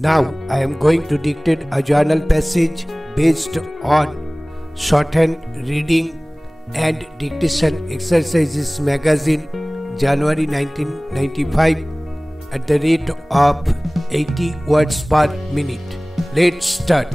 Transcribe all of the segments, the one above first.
Now I am going to dictate a journal passage based on shorthand reading and dictation exercises magazine, January 1995, at the rate of 80 words per minute. Let's start.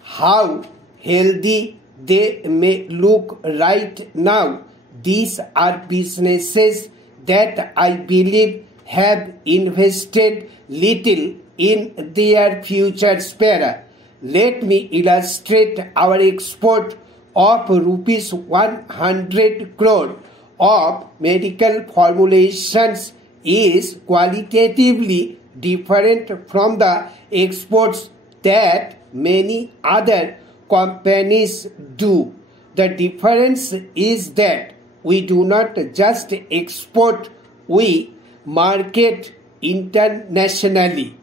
How healthy they may look right now. These are businesses that I believe have invested little in their future sphere. Let me illustrate. Our export of rupees 100 crore of medical formulations is qualitatively different from the exports that many other companies do. The difference is that we do not just export, we market internationally.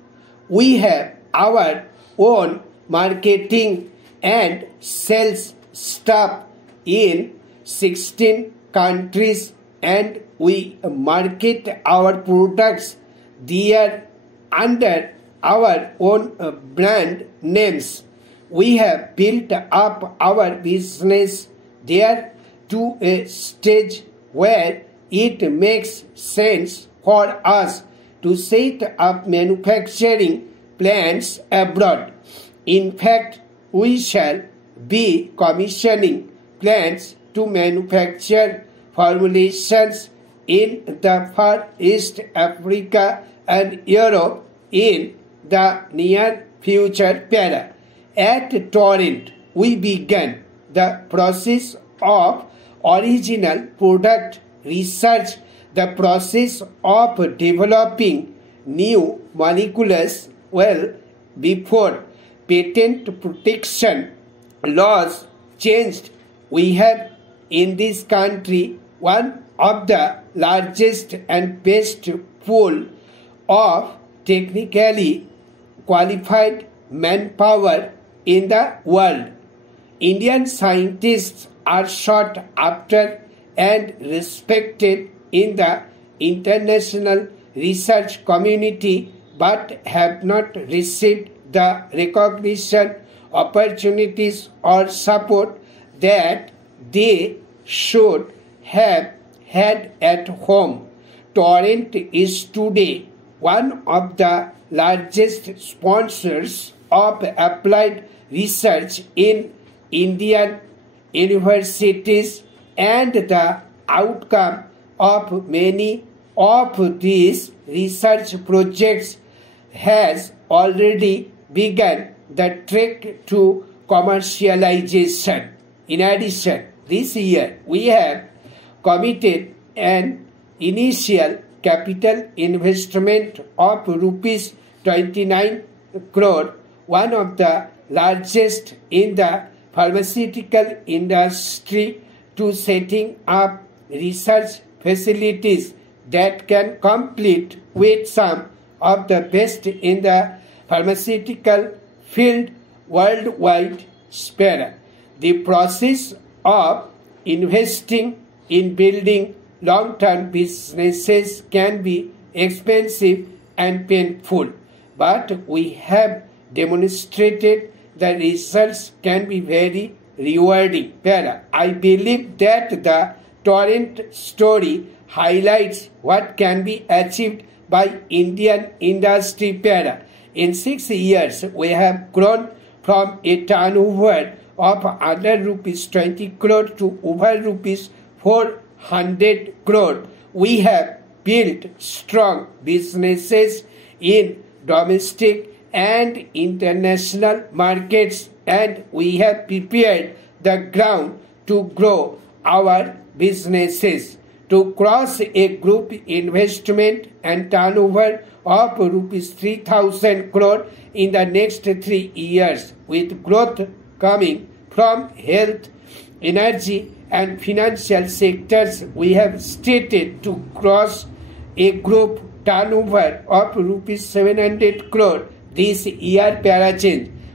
We have our own marketing and sales staff in 16 countries, and we market our products there under our own brand names. We have built up our business there to a stage where it makes sense for us to set up manufacturing plants abroad. In fact, we shall be commissioning plants to manufacture formulations in the Far East Africa and Europe in the near future. At Torrent, we began the process of original product research, the process of developing new molecules well before patent protection laws changed. We have in this country one of the largest and best pool of technically qualified manpower in the world. Indian scientists are sought after and respected in the international research community, but have not received the recognition, opportunities, or support that they should have had at home. Torrent is today one of the largest sponsors of applied research in Indian universities, and the outcome of many of these research projects has already begun the trek to commercialization. In addition, this year we have committed an initial capital investment of rupees 29 crore, one of the largest in the pharmaceutical industry, to setting up research facilities that can compete with some of the best in the pharmaceutical field worldwide. The process of investing in building long-term businesses can be expensive and painful, but we have demonstrated the results can be very rewarding. I believe that the Torrent story highlights what can be achieved by Indian industry. In 6 years, we have grown from a turnover of under rupees 20 crore to over rupees 400 crore. We have built strong businesses in domestic and international markets, and we have prepared the ground to grow our businesses. To cross a group investment and turnover of rupees 3,000 crore in the next 3 years, with growth coming from health, energy, and financial sectors, we have stated to cross a group turnover of rupees 700 crore this year.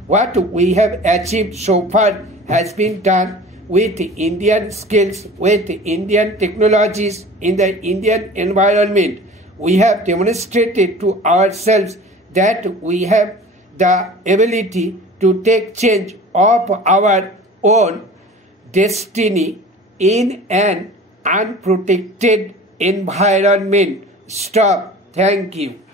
What we have achieved so far has been done with Indian skills, with Indian technologies in the Indian environment. We have demonstrated to ourselves that we have the ability to take charge of our own destiny in an unprotected environment. Stop. Thank you.